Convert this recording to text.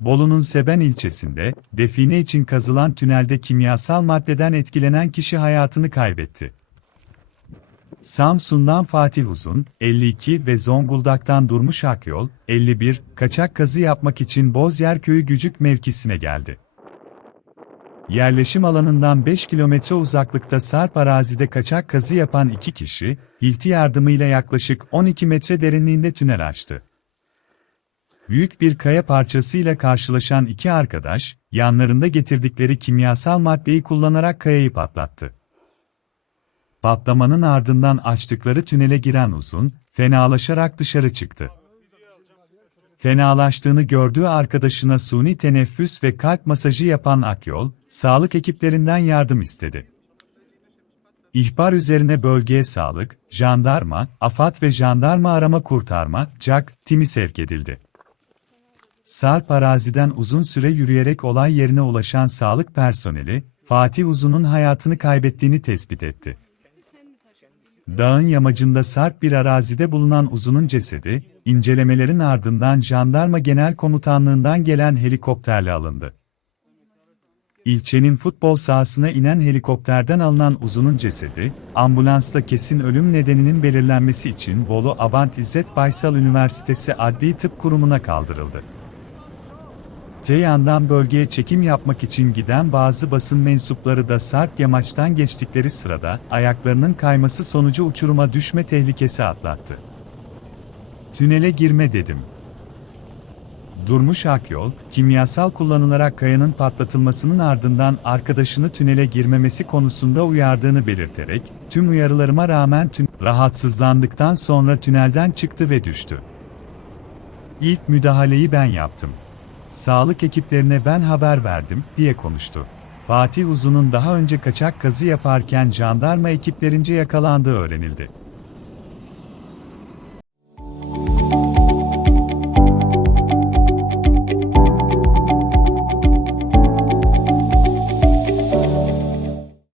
Bolu'nun Seben ilçesinde, define için kazılan tünelde kimyasal maddeden etkilenen kişi hayatını kaybetti. Samsun'dan Fatih Uzun, 52 ve Zonguldak'tan Durmuş Akyol, 51, kaçak kazı yapmak için Bozyer Köyü Gücük mevkisine geldi. Yerleşim alanından 5 kilometre uzaklıkta sarp arazide kaçak kazı yapan iki kişi, hilti yardımıyla yaklaşık 12 metre derinliğinde tünel açtı. Büyük bir kaya parçasıyla karşılaşan iki arkadaş, yanlarında getirdikleri kimyasal maddeyi kullanarak kayayı patlattı. Patlamanın ardından açtıkları tünele giren uzun, fenalaşarak dışarı çıktı. Fenalaştığını gördüğü arkadaşına suni teneffüs ve kalp masajı yapan Akyol, sağlık ekiplerinden yardım istedi. İhbar üzerine bölgeye sağlık, jandarma, AFAD ve jandarma arama kurtarma, CAK, timi sevk edildi. Sarp araziden uzun süre yürüyerek olay yerine ulaşan sağlık personeli, Fatih Uzun'un hayatını kaybettiğini tespit etti. Dağın yamacında sarp bir arazide bulunan Uzun'un cesedi, incelemelerin ardından Jandarma Genel Komutanlığından gelen helikopterle alındı. İlçenin futbol sahasına inen helikopterden alınan Uzun'un cesedi, ambulansla kesin ölüm nedeninin belirlenmesi için Bolu Abant İzzet Baysal Üniversitesi Adli Tıp Kurumu'na kaldırıldı. Öte yandan bölgeye çekim yapmak için giden bazı basın mensupları da Sarp yamaçtan geçtikleri sırada ayaklarının kayması sonucu uçuruma düşme tehlikesi atlattı. Tünele girme dedim. Durmuş Akyol, kimyasal kullanılarak kayanın patlatılmasının ardından arkadaşını tünele girmemesi konusunda uyardığını belirterek, tüm uyarılarıma rağmen tün rahatsızlandıktan sonra tünelden çıktı ve düştü. İlk müdahaleyi ben yaptım. Sağlık ekiplerine ben haber verdim, diye konuştu. Fatih Uzun'un daha önce kaçak kazı yaparken jandarma ekiplerince yakalandığı öğrenildi.